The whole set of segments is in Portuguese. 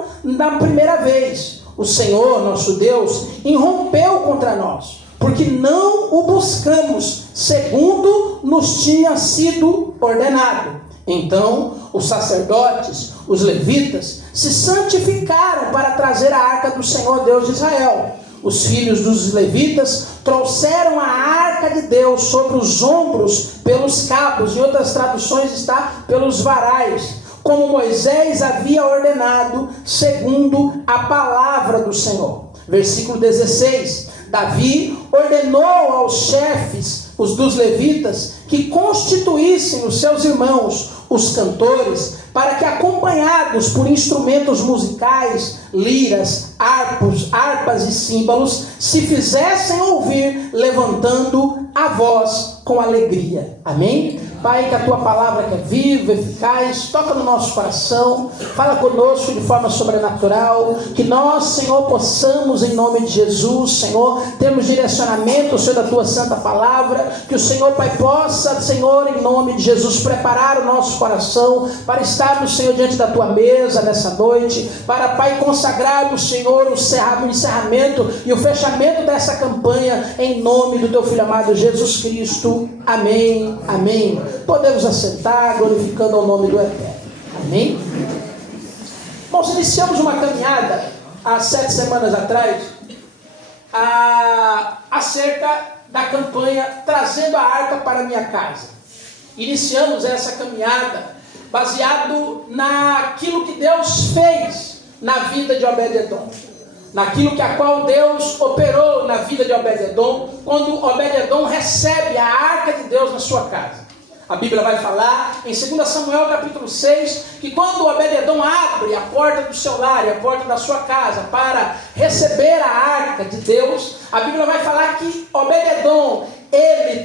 fizeram na primeira vez. O Senhor, nosso Deus, irrompeu contra nós, porque não o buscamos segundo nos tinha sido ordenado. Então os sacerdotes, os levitas, se santificaram para trazer a arca do Senhor Deus de Israel. Os filhos dos levitas trouxeram a arca de Deus sobre os ombros pelos cabos, em outras traduções está pelos varais, como Moisés havia ordenado, segundo a palavra do Senhor. Versículo 16, Davi ordenou aos chefes, os dos levitas, que constituíssem os seus irmãos, os cantores, para que, acompanhados por instrumentos musicais, liras, harpas e símbolos, se fizessem ouvir, levantando a voz com alegria. Amém? Pai, que a Tua palavra que é viva, eficaz, toca no nosso coração, fala conosco de forma sobrenatural, que nós, Senhor, possamos, em nome de Jesus, Senhor, termos direcionamento, Senhor, da Tua santa palavra, que o Senhor, Pai, possa, Senhor, em nome de Jesus, preparar o nosso coração para estarmos, Senhor, diante da Tua mesa nessa noite, para, Pai, consagrarmos, Senhor, o encerramento e o fechamento dessa campanha, em nome do Teu Filho amado Jesus Cristo. Amém, amém. Podemos assentar, glorificando ao nome do Eterno. Amém? Nós iniciamos uma caminhada há 7 semanas atrás acerca da campanha Trazendo a Arca para a Minha Casa. Iniciamos essa caminhada baseado naquilo que Deus fez na vida de Obed-Edom, naquilo que a qual Deus operou na vida de Obed-Edom, quando Obed-Edom recebe a arca de Deus na sua casa. A Bíblia vai falar em 2 Samuel capítulo 6, que quando Obed-Edom abre a porta do seu lar e a porta da sua casa para receber a arca de Deus, a Bíblia vai falar que Obed-Edom,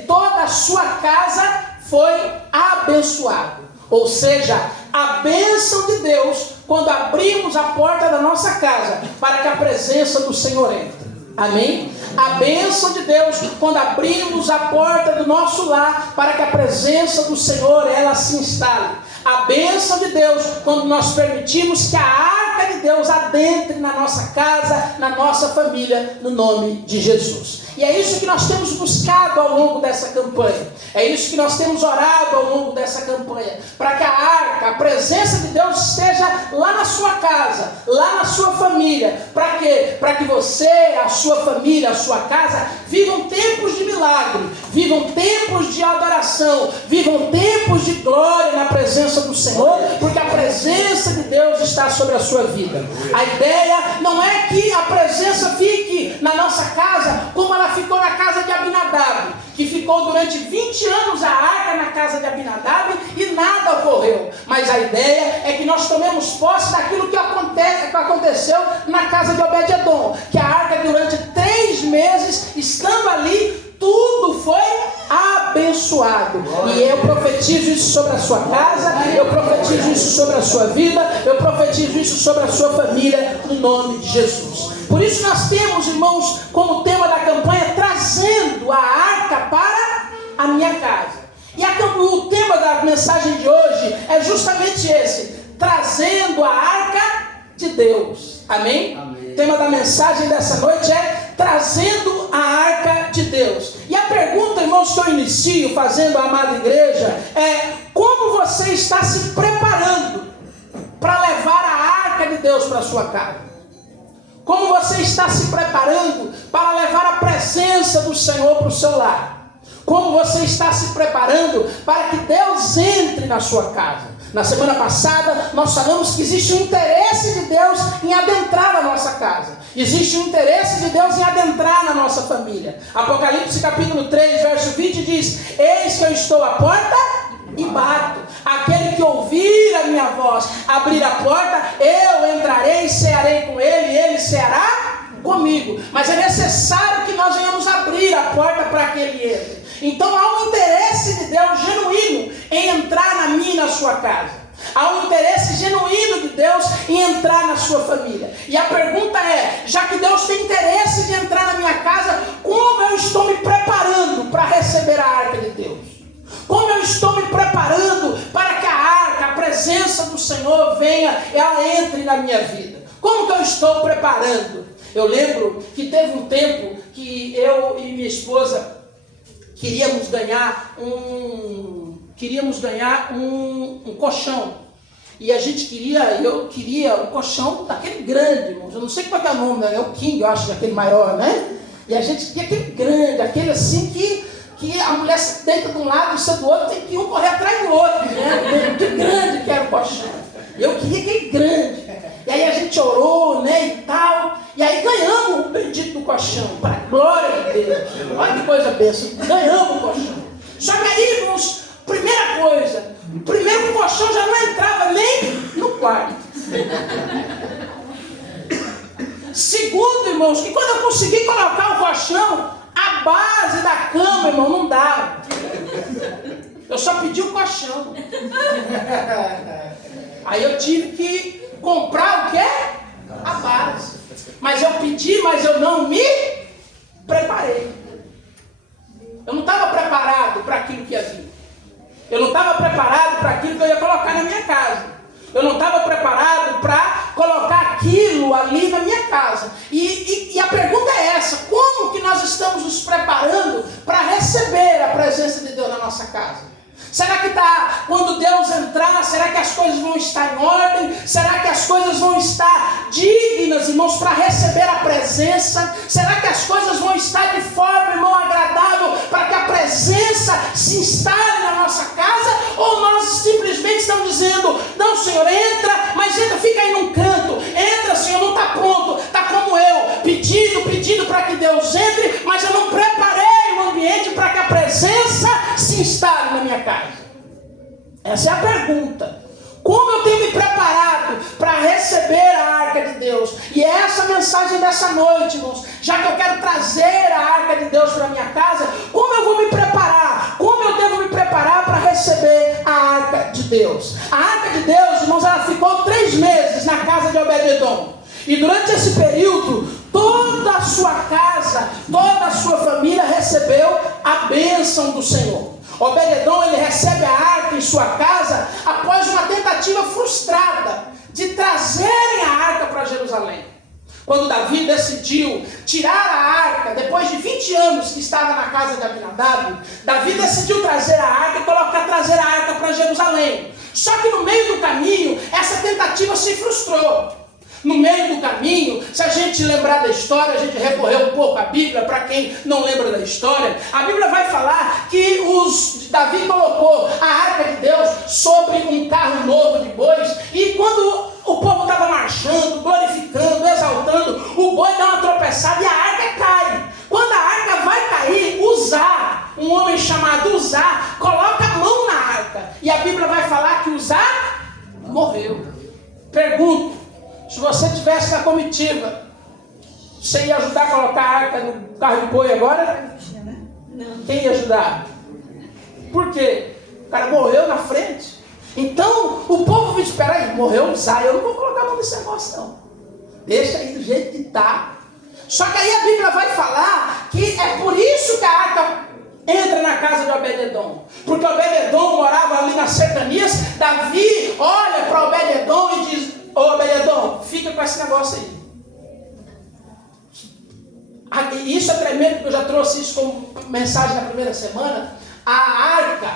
toda a sua casa foi abençoado. Ou seja, a bênção de Deus quando abrimos a porta da nossa casa para que a presença do Senhor entre. Amém? A bênção de Deus quando abrimos a porta do nosso lar para que a presença do Senhor ela se instale. A bênção de Deus quando nós permitimos que a arca de Deus adentre na nossa casa, na nossa família, no nome de Jesus. E é isso que nós temos buscado ao longo dessa campanha. É isso que nós temos orado ao longo dessa campanha. Para que a arca, a presença de Deus esteja lá na sua casa, lá na sua família. Para quê? Para que você, a sua família, a sua casa, vivam tempos de milagre, vivam tempos de adoração, vivam tempos de glória na presença do Senhor, porque a presença de Deus está sobre a sua vida. A ideia não é que a presença fique na nossa casa como ela ficou na casa de Abinadab, que ficou durante 20 anos a arca na casa de Abinadab e nada ocorreu. Mas a ideia é que nós tomemos posse daquilo que aconteceu na casa de Obed-Edom, que a arca durante 3 meses, estando ali, tudo foi abençoado. E eu profetizo isso sobre a sua casa, eu profetizo isso sobre a sua vida, eu profetizo isso sobre a sua família, no nome de Jesus. Por isso nós temos, irmãos, como tema da campanha, trazendo a arca para a minha casa. E o tema da mensagem de hoje é justamente esse: trazendo a arca de Deus. Amém? Amém. O tema da mensagem dessa noite é trazendo a arca de Deus. E a pergunta, irmãos, que eu inicio fazendo a amada igreja é: como você está se preparando para levar a arca de Deus para a sua casa? Como você está se preparando para levar a presença do Senhor para o seu lar? Como você está se preparando para que Deus entre na sua casa? Na semana passada, nós falamos que existe um interesse de Deus em adentrar na nossa casa. Existe um interesse de Deus em adentrar na nossa família. Apocalipse capítulo 3, verso 20 diz: eis que eu estou à porta e bato. Aquele que ouvir a minha voz, abrir a porta, eu entrarei e cearei com ele, e ele ceará comigo. Mas é necessário que nós venhamos abrir a porta para que ele entre. Então há um interesse de Deus genuíno em entrar na minha e na sua casa. Há um interesse genuíno de Deus em entrar na sua família. E a pergunta é: já que Deus tem interesse de entrar na minha casa, como eu estou me preparando para receber a arca de Deus? Como eu estou me preparando para que a arca, a presença do Senhor venha, ela entre na minha vida? Como que eu estou preparando? Eu lembro que teve um tempo que eu e minha esposa queríamos ganhar um colchão. E a gente eu queria um colchão daquele grande, irmãos. Eu não sei qual é o nome, né? É o King, eu acho, daquele maior, né? E a gente queria aquele grande, aquele assim que a mulher se deita de um lado e você do outro, tem que um correr atrás do outro, né? Que grande que era o colchão. E eu queria aquele grande. E aí a gente orou, né, e tal. E aí ganhamos o bendito do colchão, para a glória de Deus. Olha que coisa benção, ganhamos o colchão. Só que aí, irmãos, primeira coisa, primeiro o colchão já não entrava nem no quarto. Segundo, irmãos, que quando eu consegui colocar o colchão, a base da cama, irmão, não dava. Eu só pedi o colchão. Aí eu tive que comprar o quê? A base. Mas eu pedi, mas eu não me preparei. Eu não estava preparado para aquilo que ia vir. Eu não estava preparado para aquilo que eu ia colocar na minha casa. Eu não estava preparado para colocar aquilo ali na minha casa. E a pergunta é essa: como que nós estamos nos preparando para receber a presença de Deus na nossa casa? Será que quando Deus entrar, será que as coisas vão estar em ordem? Será que as coisas vão estar dignas, irmãos, para receber a presença? Será que as coisas vão estar de forma, irmão, agradável, para que a presença se instale na nossa casa? Ou nós simplesmente estamos dizendo: não, Senhor, entra, mas entra, fica aí num canto. Entra, Senhor, não está pronto. Está como eu, pedindo para que Deus entre, mas eu não preparei o ambiente para que a presença se instale na minha casa. Essa é a pergunta. Como eu tenho me preparado para receber a arca de Deus? E é essa a mensagem dessa noite, irmãos. Já que eu quero trazer a arca de Deus para minha casa, como eu vou me preparar? Como eu devo me preparar para receber a arca de Deus? A arca de Deus, irmãos, ela ficou 3 meses na casa de Obed-edom. E durante esse período, toda a sua casa, toda a sua família recebeu a bênção do Senhor. Obed-edom, ele recebe a arca em sua casa após uma tentativa frustrada de trazerem a arca para Jerusalém. Quando Davi decidiu tirar a arca, depois de 20 anos que estava na casa de Abinadab, Davi decidiu trazer a arca e trazer a arca para Jerusalém. Só que no meio do caminho, essa tentativa se frustrou. No meio do caminho, se a gente lembrar da história, a gente recorreu um pouco à Bíblia, para quem não lembra da história, a Bíblia vai falar que Davi colocou a arca de Deus sobre um carro novo de bois, e quando o povo estava marchando, glorificando, exaltando, o boi dá uma tropeçada e a arca cai. Quando a arca vai cair, Uzá, um homem chamado Uzá, coloca a mão na arca, e a Bíblia vai falar que Uzá morreu. Pergunto: se você estivesse na comitiva, você ia ajudar a colocar a arca no carro de boi agora? Não. Quem ia ajudar? Por quê? O cara morreu na frente. Então, o povo diz: espera aí, morreu um Zá, eu não vou colocar a mão nesse negócio não. Deixa aí do jeito que está. Só que aí a Bíblia vai falar que é por isso que a arca entra na casa de Obed-edom. Porque Obed-edom morava ali nas cercanias. Davi olha para Obed-edom e diz: ô Obed-edom, fica com esse negócio aí. Isso é tremendo, porque eu já trouxe isso como mensagem na primeira semana. A arca,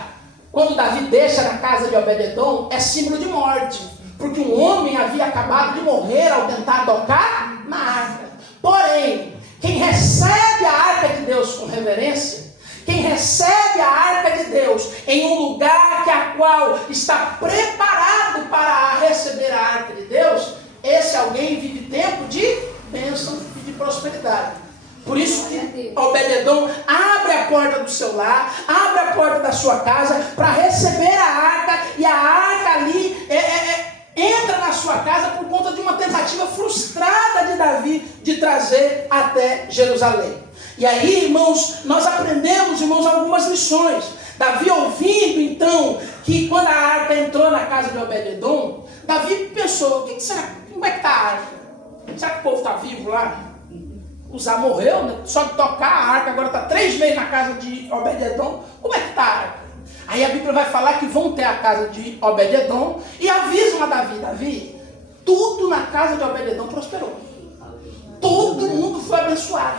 quando Davi deixa na casa de Obed-edom, é símbolo de morte. Porque um homem havia acabado de morrer ao tentar tocar na arca. Porém, quem recebe a arca de Deus com reverência, quem recebe a arca de Deus em um lugar a qual está preparado para receber a arca de Deus, esse alguém vive tempo de bênção e de prosperidade. Por isso que Obed-edom abre a porta do seu lar, abre a porta da sua casa para receber a arca, e a arca ali entra na sua casa por conta de uma tentativa frustrada de Davi de trazer até Jerusalém. E aí, irmãos, nós aprendemos, irmãos, algumas lições. Davi, ouvindo então que quando a arca entrou na casa de Obed-edom, Davi pensou: como é que está a arca? Será que o povo está vivo lá? Uzá morreu, né? Só de tocar a arca, agora está 3 meses na casa de Obed-edom. Como é que está a arca? Aí a Bíblia vai falar que vão ter a casa de Obed-edom e avisam a Davi: Davi, tudo na casa de Obed-edom prosperou. Todo mundo foi abençoado.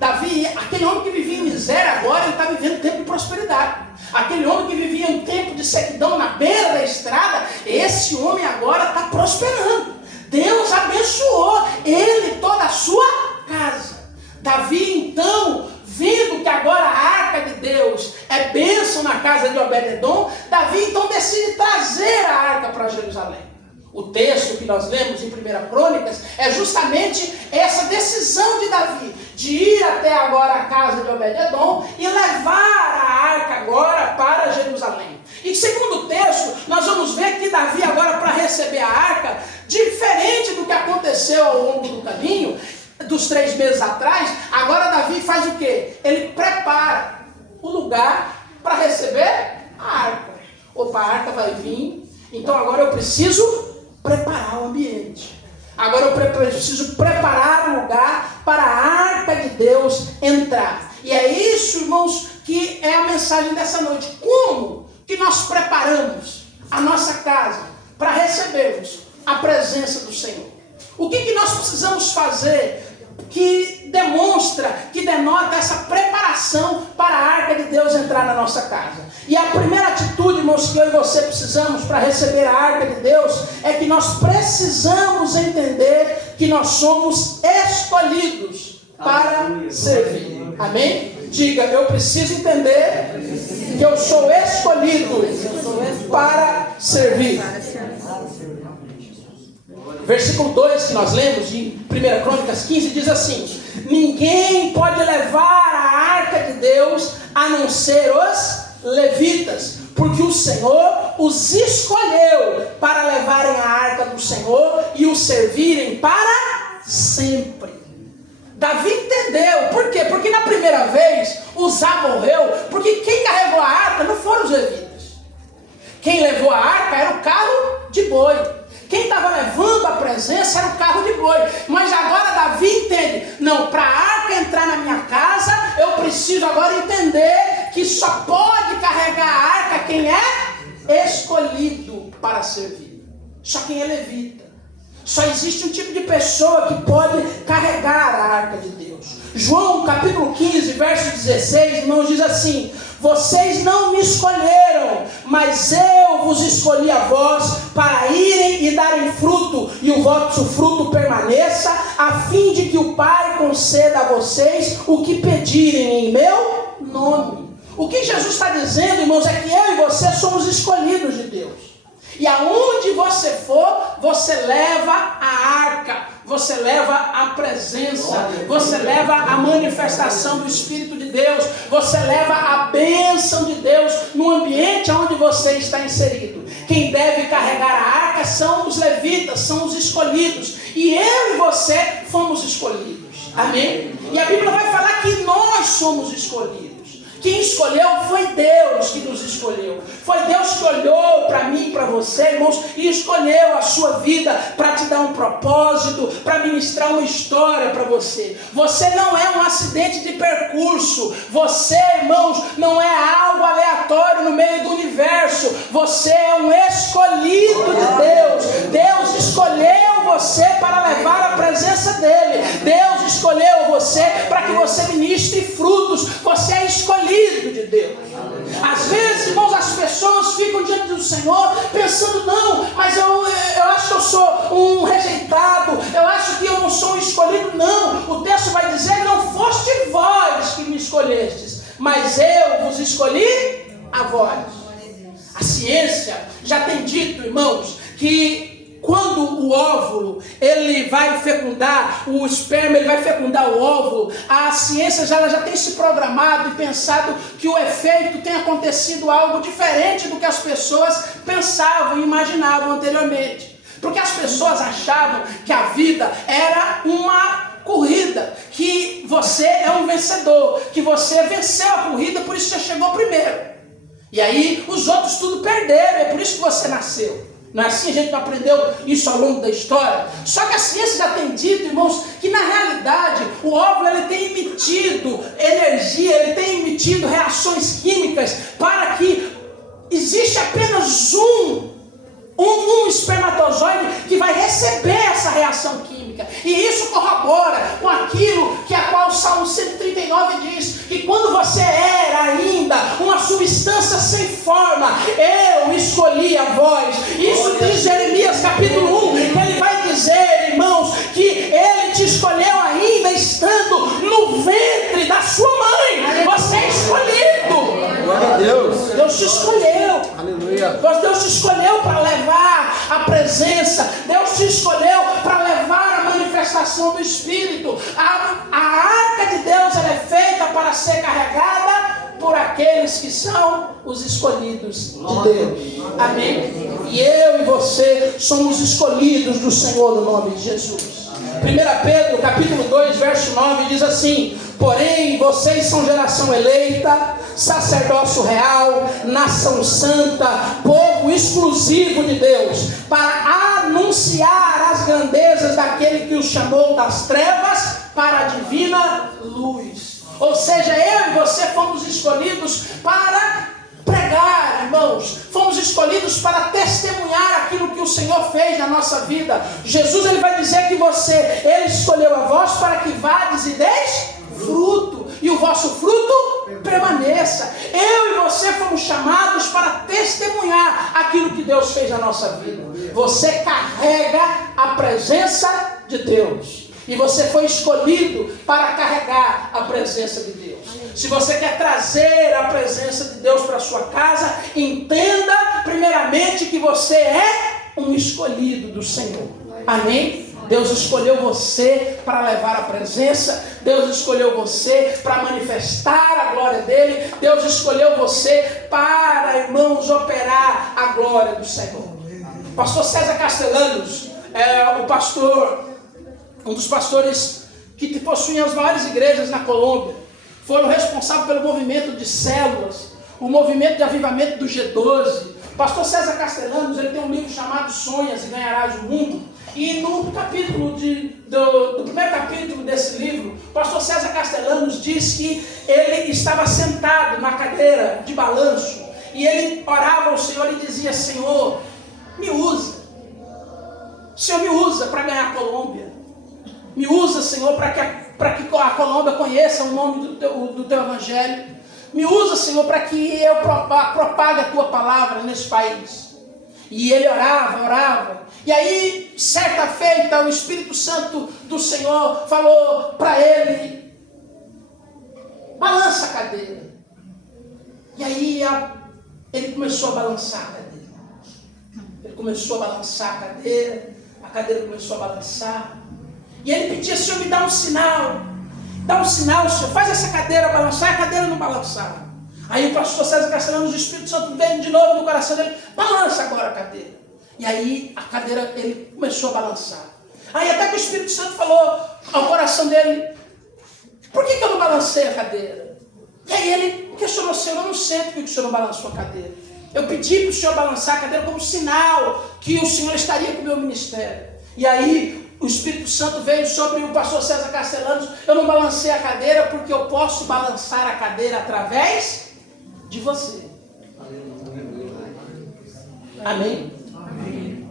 Davi, aquele homem que vivia em miséria, agora ele está vivendo um tempo de prosperidade. Aquele homem que vivia um tempo de sequidão na beira da estrada, esse homem agora está prosperando. Deus abençoou ele e toda a sua casa. Davi, então, vendo que agora a arca de Deus é bênção na casa de Obed-edom, Davi então decide trazer a arca para Jerusalém. O texto que nós lemos em 1 Crônicas é justamente essa decisão de Davi, de ir até agora a casa de Obed-edom e levar a arca agora para Jerusalém. E segundo o texto, nós vamos ver que Davi agora, para receber a arca, diferente do que aconteceu ao longo do caminho, dos 3 meses atrás, agora Davi faz o quê? Ele prepara o lugar para receber a arca. Opa, a arca vai vir, então agora eu preciso preparar o ambiente. Agora eu preciso preparar o lugar para a arca de Deus entrar. E é isso, irmãos, que é a mensagem dessa noite. Como que nós preparamos a nossa casa para recebermos a presença do Senhor? O que nós precisamos fazer que demonstra, que denota essa preparação para a arca de Deus entrar na nossa casa? E a primeira atitude, irmãos, que eu e você precisamos para receber a arca de Deus é que nós precisamos entender que nós somos escolhidos para servir. Amém? Diga, eu preciso entender que eu sou escolhido para servir. Versículo 2 que nós lemos de 1 Crônicas 15 diz assim: ninguém pode levar a arca de Deus a não ser os levitas, porque o Senhor os escolheu para levarem a arca do Senhor e o servirem para sempre. Davi entendeu, por quê? Porque na primeira vez Uzá morreu, porque quem carregou a arca não foram os levitas. Quem levou a arca era o carro de boi. Quem estava levando a presença era o carro de boi. Mas agora Davi entende, não, para a arca entrar na minha casa, eu preciso agora entender que só pode carregar a arca quem é escolhido para servir. Só quem é levita. Só existe um tipo de pessoa que pode carregar a arca de Deus. João capítulo 15, verso 16, irmãos, diz assim: vocês não me escolheram, mas eu vos escolhi a vós para irem e darem fruto, e o vosso fruto permaneça, a fim de que o Pai conceda a vocês o que pedirem em meu nome. O que Jesus está dizendo, irmãos, é que eu e você somos escolhidos de Deus. E aonde você for, você leva a arca, você leva a presença, você leva a manifestação do Espírito de Deus, você leva a bênção de Deus no ambiente onde você está inserido. Quem deve carregar a arca são os levitas, são os escolhidos. E eu e você fomos escolhidos. Amém? E a Bíblia vai falar que nós somos escolhidos. Quem escolheu foi Deus que nos escolheu. Foi Deus que olhou para mim e para você, irmãos, e escolheu a sua vida para te dar um propósito, para ministrar uma história para você. Você não é um acidente de percurso. Você, irmãos, não é algo aleatório no meio do universo. Você é um escolhido de Deus. Deus escolheu você para levar a presença dele. Deus escolheu você para que você ministre frutos. Você é escolhido de Deus. Às vezes, irmãos, as pessoas ficam diante do Senhor pensando, não, mas eu acho que eu sou um rejeitado, eu acho que eu não sou um escolhido. Não, o texto vai dizer, não foste vós que me escolhestes, mas eu vos escolhi a vós. A ciência já tem dito, irmãos, que quando o óvulo ele vai fecundar, o esperma ele vai fecundar o óvulo, a ciência ela já tem se programado e pensado que o efeito tem acontecido algo diferente do que as pessoas pensavam e imaginavam anteriormente. Porque as pessoas achavam que a vida era uma corrida, que você é um vencedor, que você venceu a corrida, por isso você chegou primeiro. E aí os outros tudo perderam, é por isso que você nasceu. Não é assim? A gente não aprendeu isso ao longo da história. Só que a ciência já tem dito, irmãos, que na realidade o óvulo ele tem emitido energia, ele tem emitido reações químicas para que existe apenas um espermatozoide que vai receber você era ainda uma substância sem forma, eu escolhi a vós. Isso diz Jeremias capítulo 1, que ele vai dizer, irmãos, que ele te escolheu ainda estando no ventre da sua mãe. Você é escolhido. Glória a Deus. Deus te escolheu. Aleluia. Deus te escolheu para levar a presença. Deus te escolheu para levar a manifestação do Espírito. A arca de Deus, ela é feita para ser carregada por aqueles que são os escolhidos de Deus. Amém? E eu e você somos escolhidos do Senhor no nome de Jesus. 1 Pedro capítulo 2, verso 9 diz assim: porém vocês são geração eleita, sacerdócio real, nação santa, povo exclusivo de Deus, para anunciar as grandezas daquele que os chamou das trevas para a divina luz. Ou seja, eu e você fomos escolhidos para pregar, irmãos. Fomos escolhidos para testemunhar aquilo que o Senhor fez na nossa vida. Jesus, ele vai dizer que ele escolheu a vós para que vades e deis fruto, e o vosso fruto permaneça. Eu e você fomos chamados para testemunhar aquilo que Deus fez na nossa vida. Você carrega a presença de Deus. E você foi escolhido para carregar a presença de Deus. Se você quer trazer a presença de Deus para a sua casa, entenda primeiramente que você é um escolhido do Senhor. Amém? Deus escolheu você para levar a presença. Deus escolheu você para manifestar a glória dele. Deus escolheu você para, irmãos, operar a glória do Senhor. Pastor César Castellanos um dos pastores que possuem as maiores igrejas na Colômbia, foram responsáveis pelo movimento de células, o movimento de avivamento do G12. Pastor César Castellanos, ele tem um livro chamado Sonhas e Ganharás o Mundo, e no capítulo do primeiro capítulo desse livro, pastor César Castellanos diz que ele estava sentado na cadeira de balanço, e ele orava ao Senhor e dizia: Senhor, me usa. Senhor, me usa para ganhar a Colômbia. Me usa, Senhor, para que a Colômbia conheça o nome do Teu Evangelho. Me usa, Senhor, para que eu propague a Tua palavra nesse país. E ele orava. E aí, certa feita, o Espírito Santo do Senhor falou para ele: balança a cadeira. E aí, ele começou a balançar a cadeira. Ele começou a balançar a cadeira começou a balançar. E ele pedia: Senhor, me dá um sinal. Dá um sinal, Senhor. Faz essa cadeira balançar. A cadeira não balançava. Aí o pastor César Castellanos, o Espírito Santo veio de novo no coração dele: balança agora a cadeira. E aí a cadeira, ele começou a balançar. Aí até que o Espírito Santo falou ao coração dele: por que eu não balancei a cadeira? E aí ele questionou: Senhor, eu não sei porque o Senhor não balançou a cadeira. Eu pedi para o Senhor balançar a cadeira como sinal que o Senhor estaria com o meu ministério. E aí o Espírito Santo veio sobre o pastor César Castellanos: eu não balancei a cadeira porque eu posso balançar a cadeira através de você. Amém?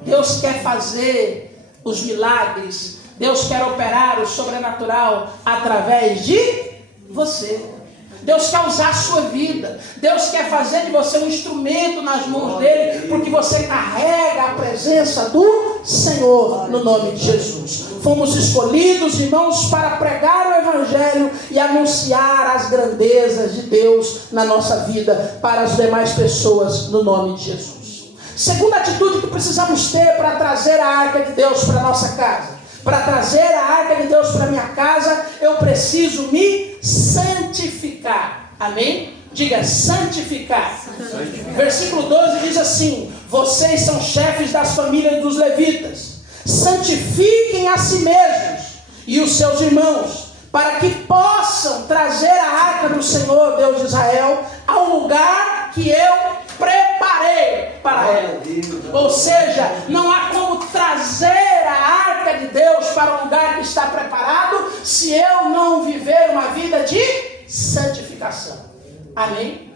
Deus quer fazer os milagres, Deus quer operar o sobrenatural através de você. Deus quer usar a sua vida. Deus quer fazer de você um instrumento nas mãos dele, porque você carrega a presença do Senhor no nome de Jesus. Fomos escolhidos, irmãos, para pregar o Evangelho e anunciar as grandezas de Deus na nossa vida para as demais pessoas no nome de Jesus. Segunda atitude que precisamos ter para trazer a arca de Deus para a nossa casa. Para trazer a arca de Deus para a minha casa, eu preciso me santificar. Amém? Diga: santificar. Versículo 12 diz assim: vocês são chefes das famílias dos levitas. Santifiquem a si mesmos e os seus irmãos, para que possam trazer a arca do Senhor, Deus de Israel, ao lugar que eu preparei para ela. Ou seja, não há como trazer a arca de Deus para o lugar que está preparado se eu não viver uma vida de santificação. Amém?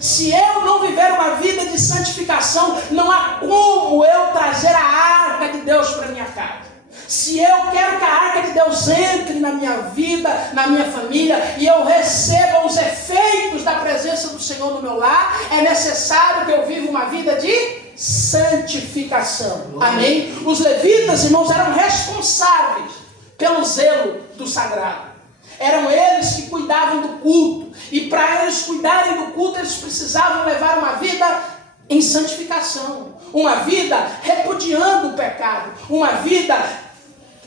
Se eu não viver uma vida de santificação, não há como eu trazer a arca de Deus para minha casa. Se eu quero que a arca de Deus entre na minha vida, na minha família, e eu receba os efeitos da presença do Senhor no meu lar, é necessário que eu viva uma vida de santificação. Amém? Os levitas, irmãos, eram responsáveis pelo zelo do sagrado. Eram eles que cuidavam do culto. E para eles cuidarem do culto, eles precisavam levar uma vida em santificação. Uma vida repudiando o pecado. Uma vida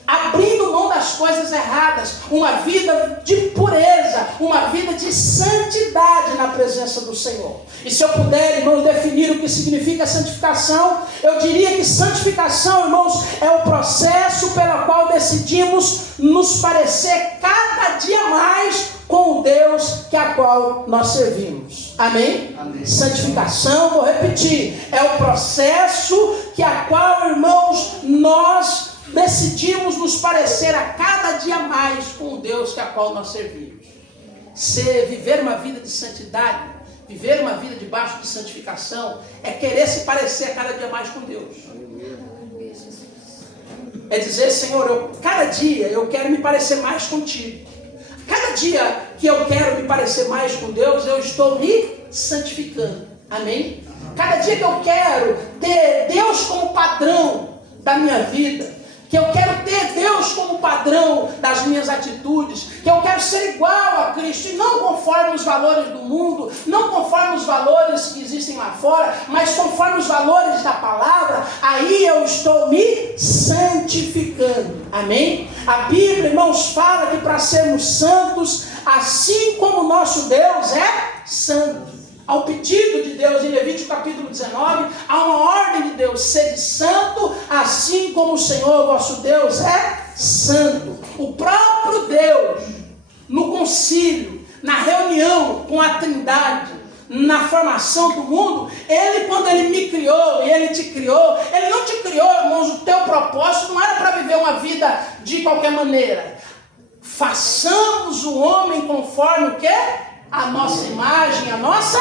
abrindo mão das coisas erradas. Uma vida de pureza. Uma vida de santidade na presença do Senhor. E se eu puder, irmãos, definir o que significa santificação, eu diria que santificação, irmãos, é o processo pelo qual decidimos nos parecer cada dia mais com o Deus que a qual nós servimos. Amém? Amém. Santificação, vou repetir, é o processo que a qual, irmãos, nós decidimos nos parecer a cada dia mais com o Deus que a qual nós servimos. Viver uma vida de santidade, viver uma vida debaixo de santificação, é querer se parecer a cada dia mais com Deus. É dizer, Senhor, cada dia eu quero me parecer mais contigo. Cada dia que eu quero me parecer mais com Deus, eu estou me santificando. Amém? Cada dia que eu quero ter Deus como padrão da minha vida, que eu quero ter Deus como padrão das minhas atitudes, que eu quero ser igual a Cristo, e não conforme os valores do mundo, não conforme os valores que existem lá fora, mas conforme os valores da palavra, aí eu estou me santificando. Amém? A Bíblia, irmãos, fala que para sermos santos, assim como o nosso Deus é santo. Ao pedido de Deus, em Levítico capítulo 19, há uma ordem de Deus: sede santo, assim como o Senhor vosso Deus é santo. O próprio Deus, no concílio, na reunião com a Trindade, na formação do mundo, Ele, quando Ele me criou e Ele te criou, Ele não te criou, irmãos, o teu propósito não era para viver uma vida de qualquer maneira. Façamos o homem conforme o quê? A nossa imagem, a nossa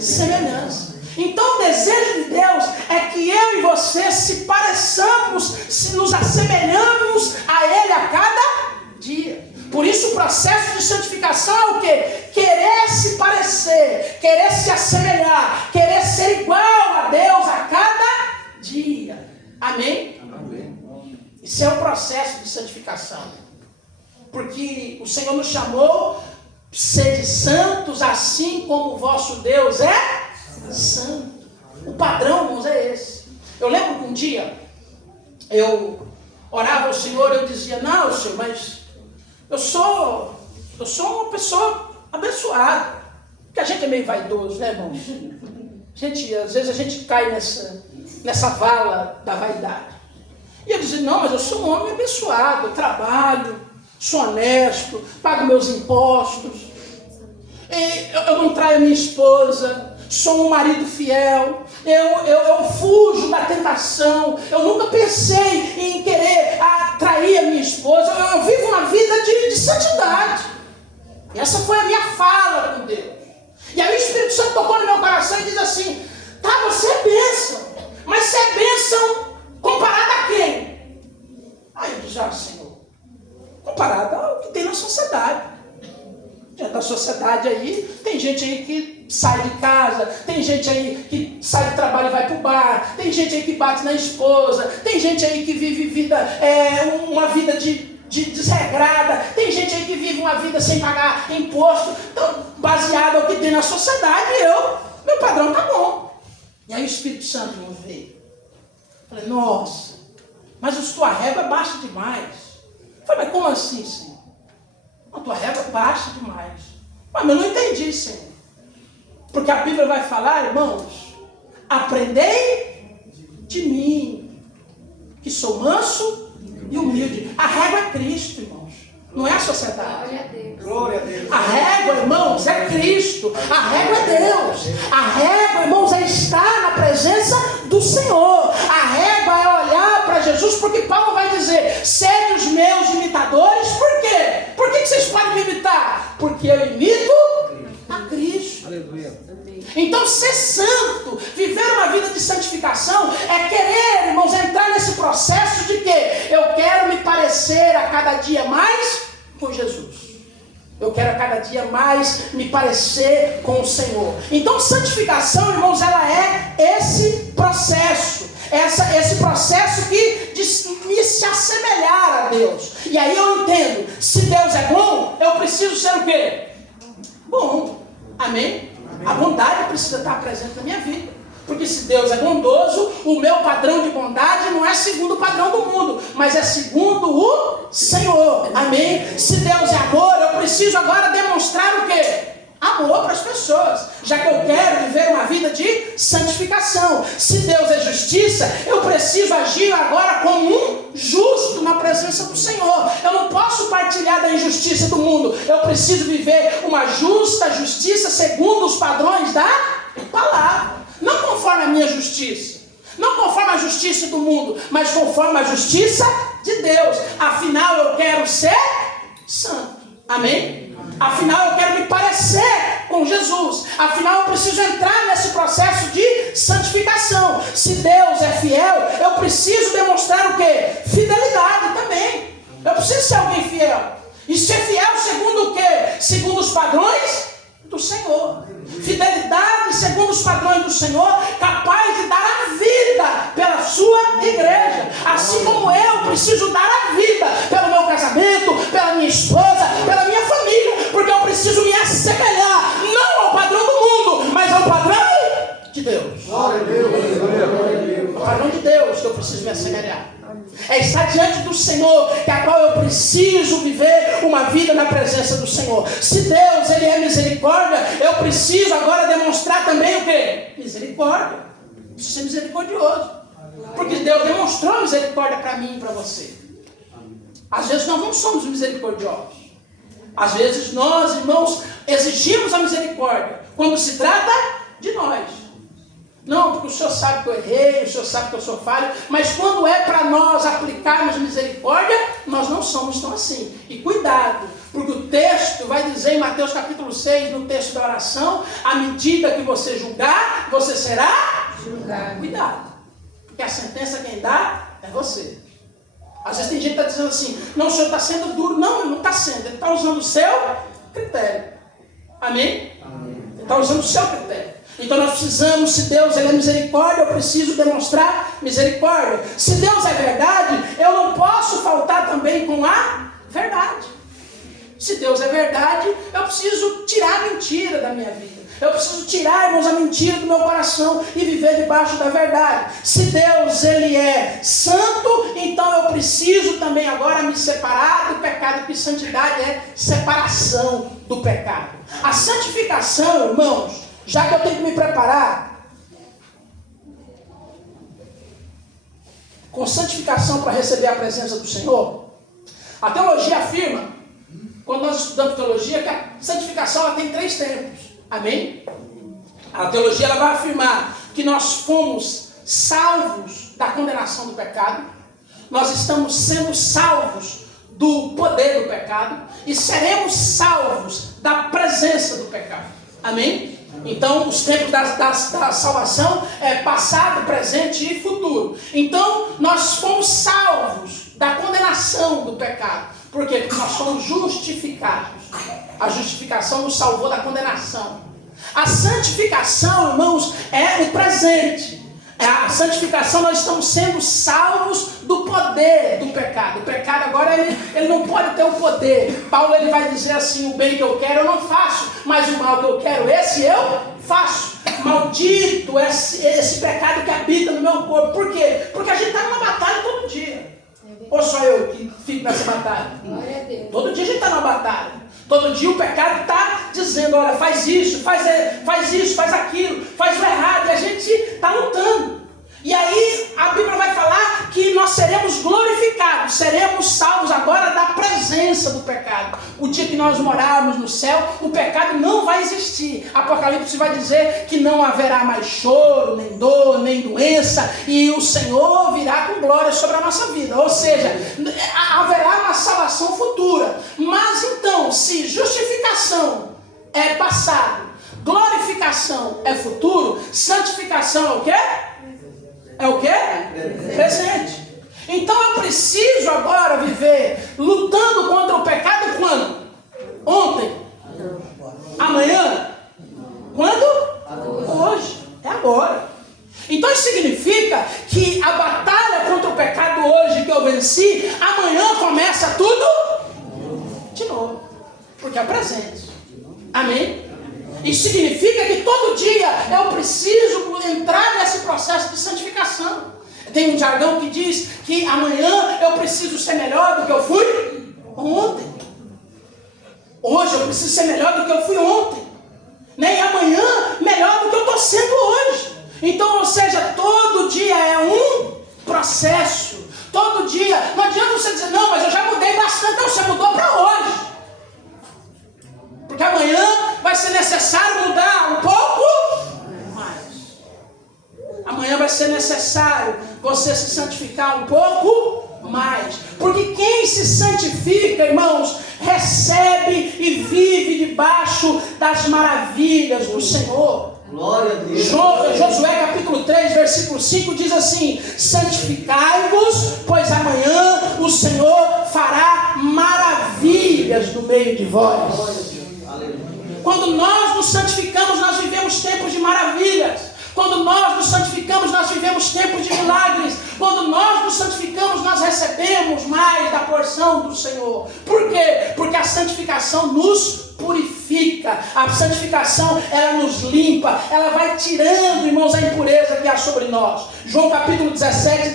semelhança. Então o desejo de Deus é que eu e você se pareçamos, se nos assemelhamos a Ele a cada dia. Por isso o processo de santificação é o quê? Querer se parecer, querer se assemelhar, querer ser igual a Deus a cada dia. Amém? Amém. Isso é o processo de santificação. Porque o Senhor nos chamou: sede santos, assim como o vosso Deus é santo. O padrão, irmãos, é esse. Eu lembro que um dia eu orava ao Senhor, eu dizia: não, Senhor, mas eu sou uma pessoa abençoada. Porque a gente é meio vaidoso, né, irmãos? Às vezes a gente cai nessa vala da vaidade. E eu dizia: não, mas eu sou um homem abençoado, eu trabalho, sou honesto, pago meus impostos, eu não traio minha esposa, sou um marido fiel, eu fujo da tentação, eu nunca pensei em querer trair a minha esposa, eu vivo uma vida de santidade. E essa foi a minha fala com Deus. E aí o Espírito Santo tocou no meu coração e diz assim: tá, você é bênção, mas você é bênção comparada a quem? Aí eu disse: Senhor, comparado ao que tem na sociedade. Já da sociedade aí, tem gente aí que sai de casa, tem gente aí que sai do trabalho e vai para o bar, tem gente aí que bate na esposa, tem gente aí que vive uma vida desregrada, tem gente aí que vive uma vida sem pagar imposto. Então, baseado no que tem na sociedade, meu padrão tá bom. E aí o Espírito Santo não veio. Falei: nossa, mas a tua régua é baixa demais. Falei: mas como assim, Senhor? A tua régua é baixa demais. Mas eu não entendi, Senhor. Porque a Bíblia vai falar, irmãos: aprendei de mim, que sou manso e humilde. A régua é Cristo, irmãos. Não é a sociedade. Glória a Deus. Glória a Deus. A régua, irmãos, é Cristo. A régua é Deus. A régua, irmãos, é estar na presença do Senhor. A régua é olhar para Jesus, porque Paulo vai dizer: sede os meus imitadores. Por quê? Por que vocês podem me imitar? Porque eu imito a Cristo. Aleluia. Então ser santo, viver uma vida de santificação, é querer, irmãos, entrar nesse processo de que eu quero me parecer parecer a cada dia mais com Jesus. Eu quero a cada dia mais me parecer com o Senhor. Então, santificação, irmãos, ela é esse processo. Esse processo de me se assemelhar a Deus. E aí eu entendo, se Deus é bom, eu preciso ser o quê? Bom. Amém? A bondade precisa estar presente na minha vida. Porque se Deus é bondoso, o meu padrão de bondade não é segundo o padrão do mundo, mas é segundo o Senhor. Amém? Se Deus é amor, eu preciso agora demonstrar o quê? Amor para as pessoas, já que eu quero viver uma vida de santificação. Se Deus é justiça, eu preciso agir agora como um justo na presença do Senhor. Eu não posso partilhar da injustiça do mundo. Eu preciso viver uma justa justiça segundo os padrões da palavra. Não conforme a minha justiça, não conforme a justiça do mundo, mas conforme a justiça de Deus. Afinal, eu quero ser santo. Amém? Afinal, eu quero me parecer com Jesus. Afinal, eu preciso entrar nesse processo de santificação. Se Deus é fiel, eu preciso demonstrar o quê? Fidelidade também. Eu preciso ser alguém fiel. E ser fiel segundo o quê? Segundo os padrões do Senhor. Fidelidade segundo os padrões do Senhor, capaz de dar a vida pela sua igreja. Assim como eu preciso dar a vida pelo meu casamento, pela minha esposa, pela minha família, porque eu preciso me assemelhar, não ao padrão do mundo, mas ao padrão de Deus. Ao padrão de Deus que eu preciso me assemelhar. É estar diante do Senhor, que a qual eu preciso viver uma vida na presença do Senhor. Se Deus, Ele é misericórdia, eu preciso agora demonstrar também o quê? Misericórdia. Preciso ser misericordioso. Porque Deus demonstrou misericórdia para mim e para você. Às vezes nós não somos misericordiosos. Às vezes nós, irmãos, exigimos a misericórdia quando se trata de nós. Não, porque o Senhor sabe que eu errei, o Senhor sabe que eu sou falho, mas quando é para nós aplicarmos misericórdia, nós não somos tão assim. E cuidado, porque o texto vai dizer em Mateus capítulo 6, no texto da oração, à medida que você julgar, você será julgado. Cuidado, porque a sentença quem dá é você. Às vezes tem gente que está dizendo assim, não, o Senhor está sendo duro. Não, ele não está sendo, ele está usando o seu critério. Amém? Ele está usando o seu critério. Então nós precisamos, se Deus Ele é misericórdia, eu preciso demonstrar misericórdia. Se Deus é verdade, eu não posso faltar também com a verdade. Se Deus é verdade, eu preciso tirar a mentira da minha vida. Eu preciso tirar, irmãos, a mentira do meu coração e viver debaixo da verdade. Se Deus Ele é santo, então eu preciso também agora me separar do pecado, porque santidade é separação do pecado. A santificação, irmãos, já que eu tenho que me preparar com santificação para receber a presença do Senhor, a teologia afirma, quando nós estudamos teologia, que a santificação ela tem 3 tempos. Amém? A teologia ela vai afirmar que nós fomos salvos da condenação do pecado, nós estamos sendo salvos do poder do pecado e seremos salvos da presença do pecado. Amém? Então, os tempos da salvação é passado, presente e futuro. Então, nós fomos salvos da condenação do pecado. Por quê? Porque nós somos justificados. A justificação nos salvou da condenação. A santificação, irmãos, é o presente. A santificação, nós estamos sendo salvos do poder do pecado. O pecado agora, ele não pode ter o poder. Paulo ele vai dizer assim, o bem que eu quero eu não faço, mas o mal que eu quero, esse eu faço. Maldito esse pecado que habita no meu corpo. Por quê? Porque a gente está numa batalha todo dia. Ou só eu que fico nessa batalha? Todo dia a gente está numa batalha. Todo dia o pecado está dizendo, olha, faz isso, faz aquilo, faz o errado, e a gente está lutando. E aí a Bíblia vai falar que nós seremos glorificados, seremos salvos agora da presença do pecado. O dia que nós morarmos no céu, o pecado não vai existir. Apocalipse vai dizer que não haverá mais choro, nem dor, nem doença, e o Senhor virá com glória sobre a nossa vida. Ou seja, haverá uma salvação futura. Mas então, se justificação é passado, glorificação é futuro, santificação é o quê? É o quê? Presente. Então eu preciso agora viver lutando contra o pecado quando? Ontem? Amanhã? Quando? Hoje. É agora. Então isso significa que a batalha contra o pecado hoje que eu venci, amanhã começa tudo de novo. Porque é presente. Amém? Isso significa que todo dia eu preciso entrar nesse processo de santificação. Tem um jargão que diz que amanhã eu preciso ser melhor do que eu fui ontem. Hoje eu preciso ser melhor do que eu fui ontem. Né? E amanhã melhor do que eu estou sendo hoje. Então, ou seja, todo dia é um processo. Todo dia. Não adianta você dizer, não, mas eu já mudei bastante. Não, você mudou para hoje. Porque amanhã vai ser necessário mudar um pouco mais. Amanhã vai ser necessário você se santificar um pouco mais. Porque quem se santifica, irmãos, recebe e vive debaixo das maravilhas do Senhor. Glória a Deus. Josué capítulo 3, versículo 5 diz assim: santificai-vos, pois amanhã o Senhor fará maravilhas no meio de vós. Quando nós nos santificamos, nós vivemos tempos de maravilhas. Quando nós nos santificamos, nós vivemos tempos de milagres. Quando nós nos santificamos, nós recebemos mais da porção do Senhor. Por quê? Porque a santificação nos purifica. A santificação, ela nos limpa. Ela vai tirando, irmãos, a impureza que há sobre nós. João capítulo 17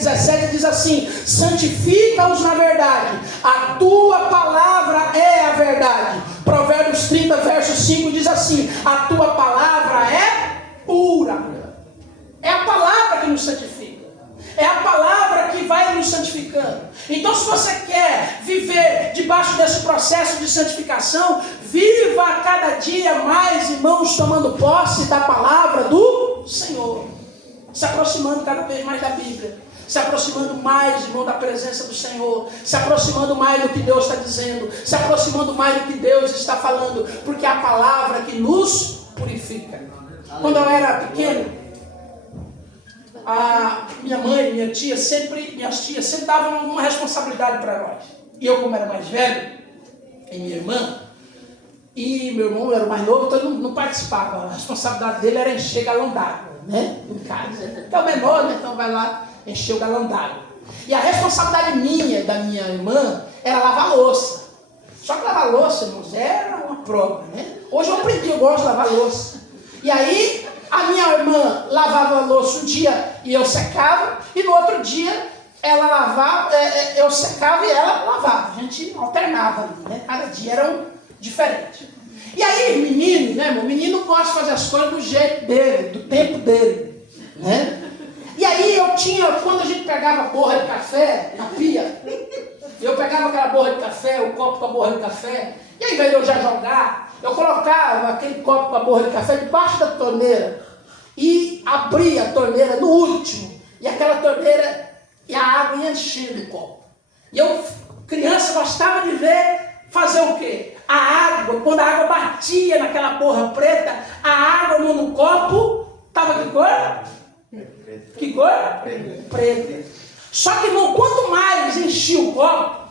diz assim: santifica-os na verdade. A tua palavra é a verdade. Provérbios 30, verso 5 diz assim: a tua palavra é pura. É a palavra que nos santifica. É a palavra que vai nos santificando. Então, se você quer viver debaixo desse processo de santificação, viva a cada dia mais, irmãos, tomando posse da palavra do Senhor. Se aproximando cada vez mais da Bíblia. Se aproximando mais, irmão, da presença do Senhor. Se aproximando mais do que Deus está dizendo. Se aproximando mais do que Deus está falando. Porque é a palavra que nos purifica. Quando eu era pequeno, a minha mãe, minhas tias sempre davam uma responsabilidade para nós. E eu, como era mais velho, e minha irmã, e meu irmão era o mais novo, então ele não participava. A responsabilidade dele era encher galão d'água, né? Em casa. Então é o menor, né? Então vai lá encher o galão d'água. E a responsabilidade minha, da minha irmã, era lavar louça. Só que lavar louça, irmãos, era uma prova, né? Hoje eu aprendi, eu gosto de lavar louça. E aí, a minha irmã lavava a louça um dia e eu secava, e no outro dia ela lavava, eu secava e ela lavava. A gente alternava ali, né? Cada dia era um diferente. E aí, menino, né, irmão? Menino gosta de fazer as coisas do jeito dele, do tempo dele, né? E aí eu tinha, quando a gente pegava a borra de café na pia, eu pegava aquela borra de café, o copo com a borra de café, e ao invés de eu já jogar, eu colocava aquele copo com a borra de café debaixo da torneira e abria a torneira no último. E aquela torneira e a água ia enchendo o copo. E eu, criança, gostava de ver fazer o quê? A água, quando a água batia naquela borra preta, a água no copo estava que cor? Que cor? Preta. Só que quanto mais enchia o copo,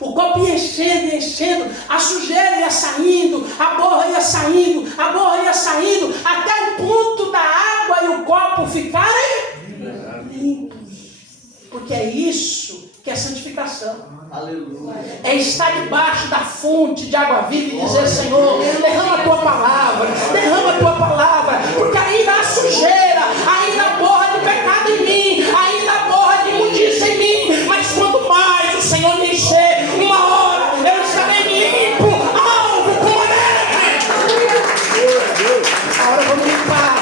o copo ia enchendo, a sujeira ia saindo, a borra ia saindo, até o ponto da água e o copo ficarem limpos. Porque é isso que é santificação. Aleluia. É estar debaixo da fonte de água viva e dizer: Senhor, derrama a tua palavra, porque ainda há sujeira, ainda há borra de pecado em mim, ainda há borra de imundícia em mim, mas quanto mais o Senhor me encher, uma hora eu estarei limpo, alvo como alegre. A hora eu vou me limpar.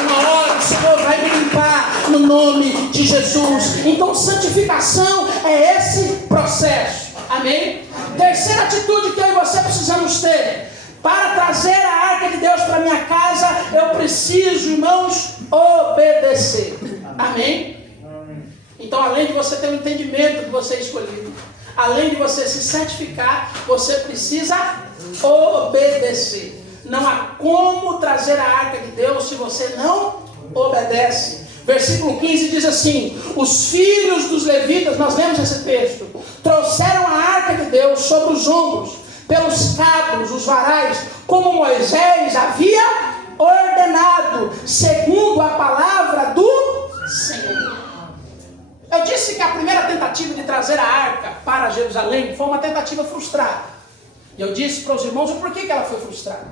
Uma hora o Senhor vai me limpar no nome de Jesus. Então santificação é esse processo. Amém? Terceira atitude que eu e você precisamos ter: para trazer a arca de Deus para minha casa, eu preciso, irmãos, obedecer. Amém? Então, além de você ter um entendimento que você escolheu, além de você se santificar, você precisa obedecer. Não há como trazer a arca de Deus se você não obedece. Versículo 15 diz assim: os filhos dos levitas, nós lemos esse texto, trouxeram a arca de Deus sobre os ombros, pelos cabos, os varais, como Moisés havia ordenado, segundo a palavra do Senhor. Eu disse que a primeira tentativa de trazer a arca para Jerusalém foi uma tentativa frustrada. E eu disse para os irmãos o porquê que ela foi frustrada.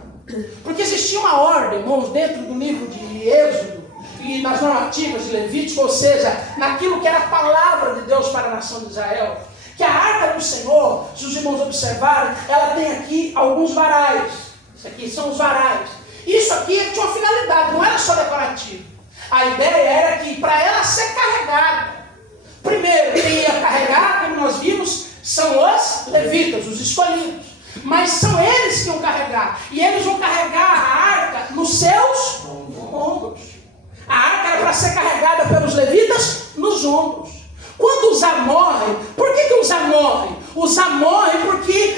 Porque existia uma ordem, irmãos, dentro do livro de Êxodo e nas normativas de Levítico, ou seja, naquilo que era a palavra de Deus para a nação de Israel, que a arca do Senhor, se os irmãos observarem, ela tem aqui alguns varais. Isso aqui são os varais. Isso aqui tinha uma finalidade, não era só decorativo. A ideia era que para ela ser carregada, primeiro, quem ia carregar, como nós vimos, são os levitas, os escolhidos. Mas são eles que iam carregar. E eles vão carregar a arca nos seus ombros. A arca era para ser carregada pelos levitas nos ombros. Quando Uzá morre, por que Uzá morre? Uzá morre porque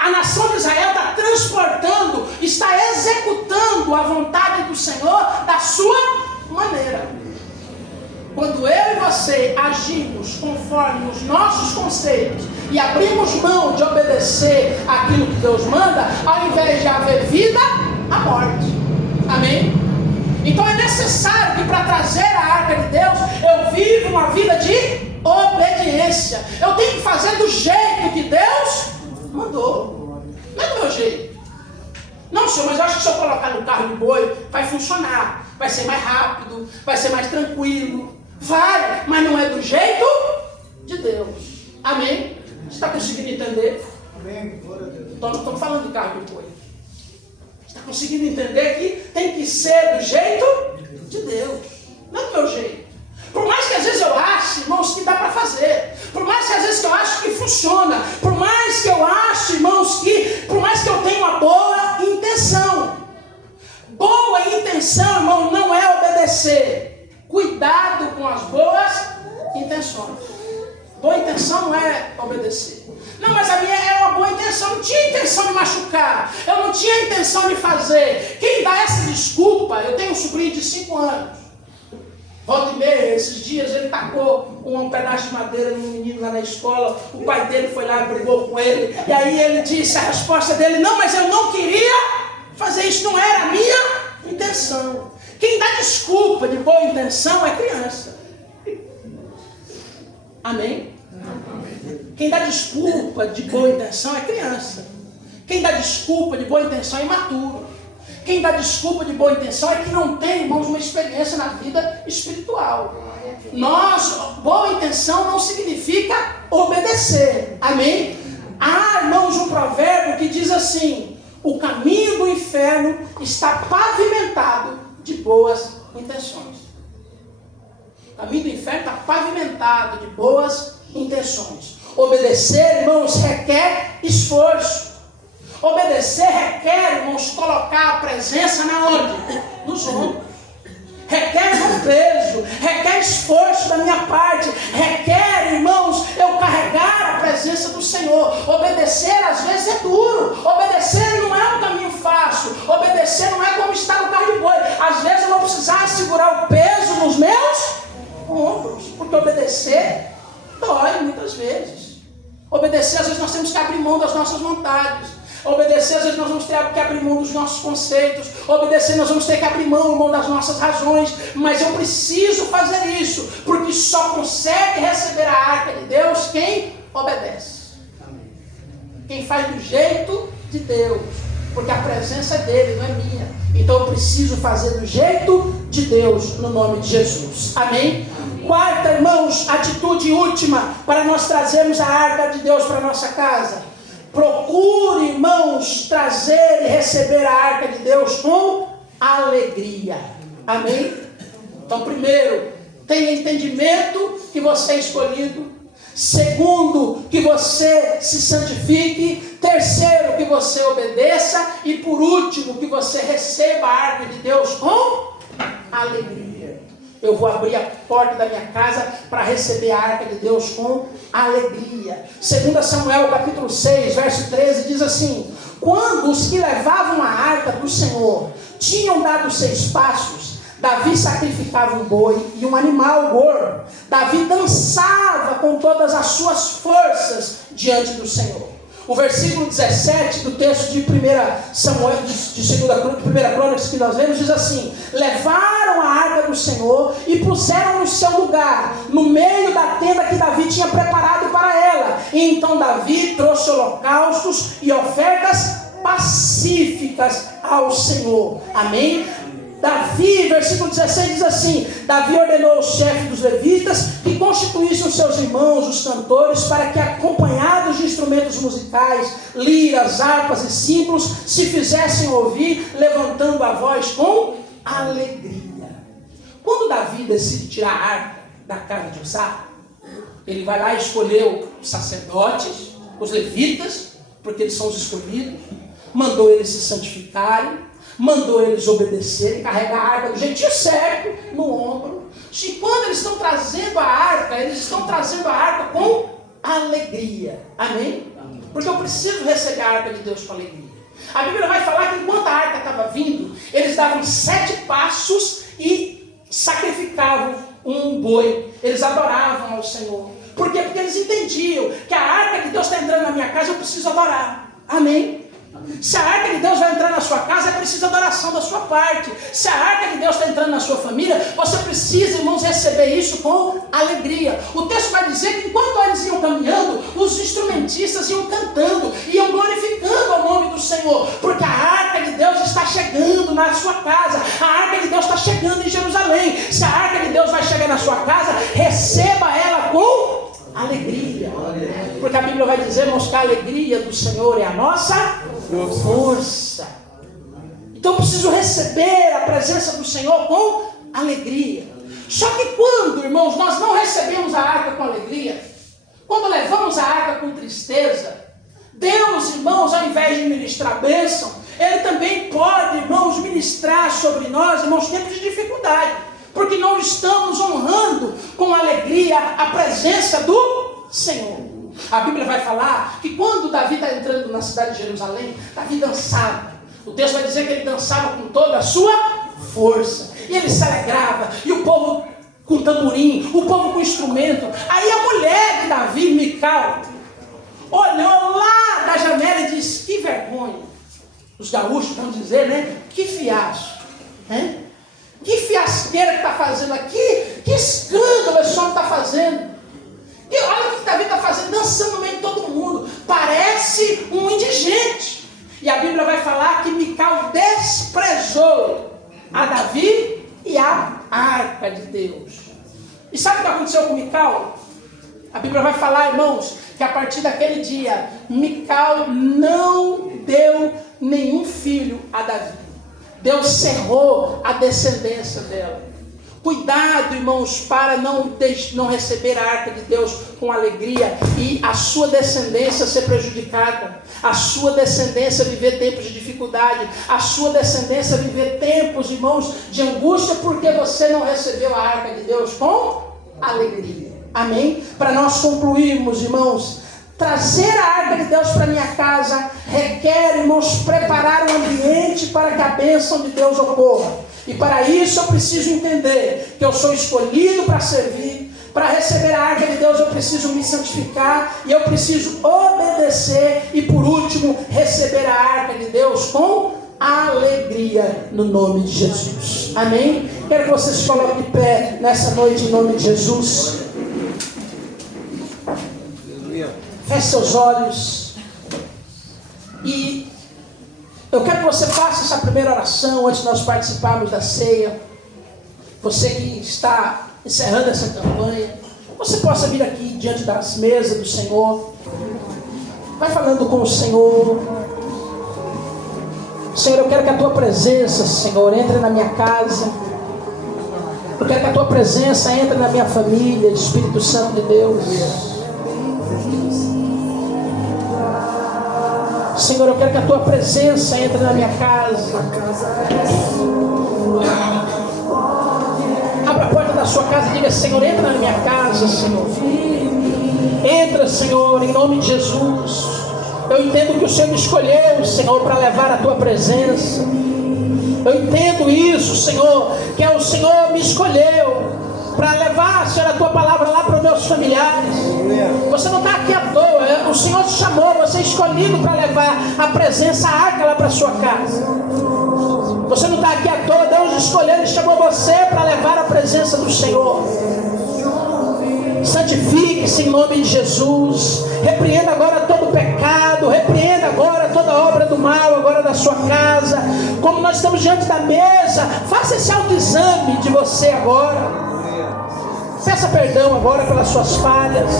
a nação de Israel está transportando, está executando a vontade do Senhor da sua maneira. Quando eu e você agimos conforme os nossos conceitos e abrimos mão de obedecer aquilo que Deus manda, ao invés de haver vida, a morte. Amém? Então é necessário que para trazer a arca de Deus, eu viva uma vida de obediência. Eu tenho que fazer do jeito que Deus mandou. Não é do meu jeito. Não, senhor, mas eu acho que se eu colocar no carro de boi, vai funcionar. Vai ser mais rápido, vai ser mais tranquilo. Vai, mas não é do jeito de Deus. Amém? Você está conseguindo entender? Amém. Então não estamos falando de carro de boi. Você está conseguindo entender que tem que ser do jeito de Deus. Não do meu jeito. Por mais que às vezes eu ache, irmãos, que dá para fazer. Por mais que às vezes eu acho que funciona. Por mais que eu ache, irmãos, por mais que eu tenha uma boa intenção. Boa intenção, irmão, não é obedecer. Cuidado com as boas intenções. Boa intenção não é obedecer. Não, mas a minha era uma boa intenção. Eu não tinha intenção de machucar. Eu não tinha intenção de fazer. Quem dá essa desculpa? Eu tenho um sobrinho de 5 anos. Volta e meia, esses dias ele tacou um pedaço de madeira num menino lá na escola. O pai dele foi lá e brigou com ele. E aí ele disse, a resposta dele: não, mas eu não queria fazer isso. Não era a minha intenção. Quem dá desculpa de boa intenção é criança. Amém? Quem dá desculpa de boa intenção é criança. Quem dá desculpa de boa intenção é imaturo. Quem dá desculpa de boa intenção é que não tem, irmãos, uma experiência na vida espiritual. Boa intenção não significa obedecer. Amém? Há, irmãos, um provérbio que diz assim: o caminho do inferno está pavimentado de boas intenções. O caminho do inferno está pavimentado de boas intenções. Obedecer, irmãos, requer esforço. Obedecer requer, irmãos, colocar a presença na onde? Nos ombros. Requer um peso, requer esforço da minha parte, requer, irmãos, eu carregar a presença do Senhor. Obedecer às vezes é duro. Obedecer não é um caminho fácil. Obedecer não é como estar no carro de boi. Às vezes eu vou precisar segurar o peso nos meus ombros, porque obedecer dói muitas vezes. Obedecer, às vezes nós temos que abrir mão das nossas vontades. Obedecer, às vezes nós vamos ter que abrir mão dos nossos conceitos. Obedecer, nós vamos ter que abrir mão das nossas razões. Mas eu preciso fazer isso, porque só consegue receber a arca de Deus quem obedece. Quem faz do jeito de Deus, porque a presença é dele, não é minha. Então eu preciso fazer do jeito de Deus, no nome de Jesus. Amém? Quarta, irmãos, atitude última para nós trazermos a arca de Deus para a nossa casa. Procure, irmãos, trazer e receber a arca de Deus com alegria. Amém? Então, primeiro, tenha entendimento que você é escolhido. Segundo, que você se santifique. Terceiro, que você obedeça. E por último, que você receba a arca de Deus com alegria. Eu vou abrir a porta da minha casa para receber a arca de Deus com alegria. 2 Samuel capítulo 6, verso 13 diz assim: quando os que levavam a arca do Senhor tinham dado 6 passos, Davi sacrificava um boi e um animal gordo. Davi dançava com todas as suas forças diante do Senhor. O versículo 17 do texto de 1 Samuel, de 1 Crônicas que nós lemos, diz assim: levaram a arca do Senhor e puseram no seu lugar, no meio da tenda que Davi tinha preparado para ela. E então Davi trouxe holocaustos e ofertas pacíficas ao Senhor. Amém? Davi, versículo 16 diz assim: Davi ordenou ao chefe dos levitas que constituíssem os seus irmãos, os cantores, para que, acompanhados de instrumentos musicais, liras, harpas e símbolos, se fizessem ouvir, levantando a voz com alegria. Quando Davi decide tirar a arca da casa de Uzá, ele vai lá e escolheu os sacerdotes, os levitas, porque eles são os escolhidos, mandou eles se santificarem, mandou eles obedecerem, carregar a arca do jeitinho certo, no ombro. E quando eles estão trazendo a arca, eles estão trazendo a arca com alegria. Amém? Porque eu preciso receber a arca de Deus com alegria. A Bíblia vai falar que enquanto a arca estava vindo, eles davam 7 passos e sacrificavam um boi. Eles adoravam ao Senhor. Por quê? Porque eles entendiam que a arca de Deus está entrando na minha casa, eu preciso adorar. Amém? Se a arca de Deus vai entrar na sua casa, é preciso adoração da sua parte. Se a arca de Deus está entrando na sua família, você precisa, irmãos, receber isso com alegria. O texto vai dizer que enquanto eles iam caminhando, os instrumentistas iam cantando, iam glorificando o nome do Senhor, porque a arca de Deus está chegando na sua casa, a arca de Deus está chegando em Jerusalém. Se a arca de Deus vai chegar na sua casa, receba ela com alegria. Porque a Bíblia vai dizer, irmãos, que a alegria do Senhor é a nossa força. Então eu preciso receber a presença do Senhor com alegria. Só que quando, irmãos, nós não recebemos a arca com alegria, quando levamos a arca com tristeza, Deus, irmãos, ao invés de ministrar bênção, Ele também pode, irmãos, ministrar sobre nós, irmãos, tempos de dificuldade, porque não estamos honrando com alegria a presença do Senhor. A Bíblia vai falar que quando Davi está entrando na cidade de Jerusalém, Davi dançava. O texto vai dizer que ele dançava com toda a sua força. E ele se alegrava. E o povo com tamborim, o povo com instrumento. Aí a mulher de Davi, Mical, olhou lá da janela e disse: que vergonha. Os gaúchos vão dizer, né? Que fiasco. Né? Que fiasqueira que está fazendo aqui. Que escândalo esse homem está fazendo. E olha o que Davi está fazendo, dançando no meio de todo mundo. Parece um indigente. E a Bíblia vai falar que Mical desprezou a Davi e a arca de Deus. E sabe o que aconteceu com Mical? A Bíblia vai falar, irmãos, que a partir daquele dia, Mical não deu nenhum filho a Davi. Deus cerrou a descendência dela. Cuidado, irmãos, para não receber a arca de Deus com alegria e a sua descendência ser prejudicada, a sua descendência viver tempos de dificuldade, a sua descendência viver tempos, irmãos, de angústia, porque você não recebeu a arca de Deus com alegria. Amém? Para nós concluirmos, irmãos, trazer a arca de Deus para minha casa requer, irmãos, preparar um ambiente para que a bênção de Deus ocorra. E para isso eu preciso entender que eu sou escolhido para servir. Para receber a arca de Deus eu preciso me santificar e eu preciso obedecer. E por último, receber a arca de Deus com alegria no nome de Jesus. Amém? Quero que vocês se coloquem de pé nessa noite em nome de Jesus. Feche seus olhos. E eu quero que você faça essa primeira oração antes de nós participarmos da ceia. Você que está encerrando essa campanha, você possa vir aqui diante das mesas do Senhor. Vai falando com o Senhor. Senhor, eu quero que a Tua presença, Senhor, entre na minha casa. Eu quero que a Tua presença entre na minha família, Espírito Santo de Deus. Senhor, eu quero que a Tua presença entre na minha casa. Abra a porta da sua casa e diga: Senhor, entra na minha casa, Senhor. Entra, Senhor, em nome de Jesus. Eu entendo que o Senhor me escolheu, Senhor, para levar a Tua presença. Eu entendo isso, Senhor, que o Senhor me escolheu para levar, Senhor, a tua palavra lá para os meus familiares. Você não está aqui à toa, o Senhor te chamou, você é escolhido para levar a presença, a arca lá para a sua casa. Você não está aqui à toa, Deus escolheu, Ele chamou você para levar a presença do Senhor. Santifique-se em nome de Jesus. Repreenda agora todo pecado, repreenda agora toda obra do mal agora da sua casa. Como nós estamos diante da mesa, faça esse autoexame de você agora. Peça perdão agora pelas suas falhas.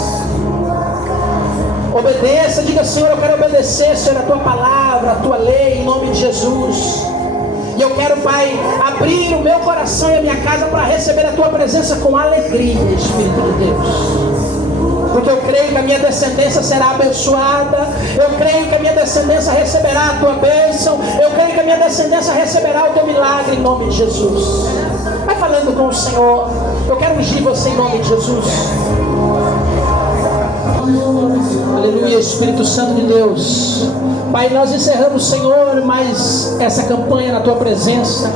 Obedeça, diga: Senhor, eu quero obedecer, Senhor, a tua palavra, a tua lei, em nome de Jesus. E eu quero, Pai, abrir o meu coração e a minha casa para receber a tua presença com alegria, Espírito de Deus. Porque eu creio que a minha descendência será abençoada. Eu creio que a minha descendência receberá a tua bênção. Eu creio que a minha descendência receberá o teu milagre em nome de Jesus. Vai falando com o Senhor. Eu quero ungir você em nome de Jesus. Aleluia, Espírito Santo de Deus. Pai, nós encerramos, Senhor, mais essa campanha na tua presença,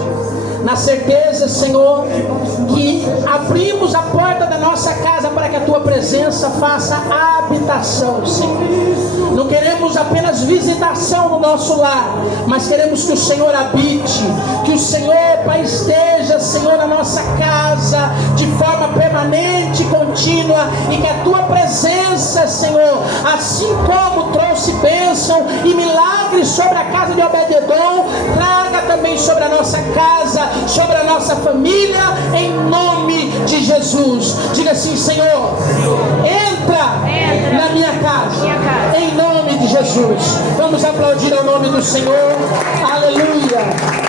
na certeza, Senhor, que abrimos a porta da nossa casa para que a tua presença faça habitação, Senhor. Não queremos apenas visitação no nosso lar, mas queremos que o Senhor habite, que o Senhor, Pai, esteja, Senhor, na nossa casa de forma permanente e contínua, e que a tua presença, Senhor, assim como trouxe bênção e milagres sobre a casa de Obed-edom, traga também sobre a nossa casa, sobre a nossa família, em nome de Jesus. Diga assim: Senhor, entra na minha casa, em nome de Jesus. Vamos aplaudir ao nome do Senhor. Aleluia.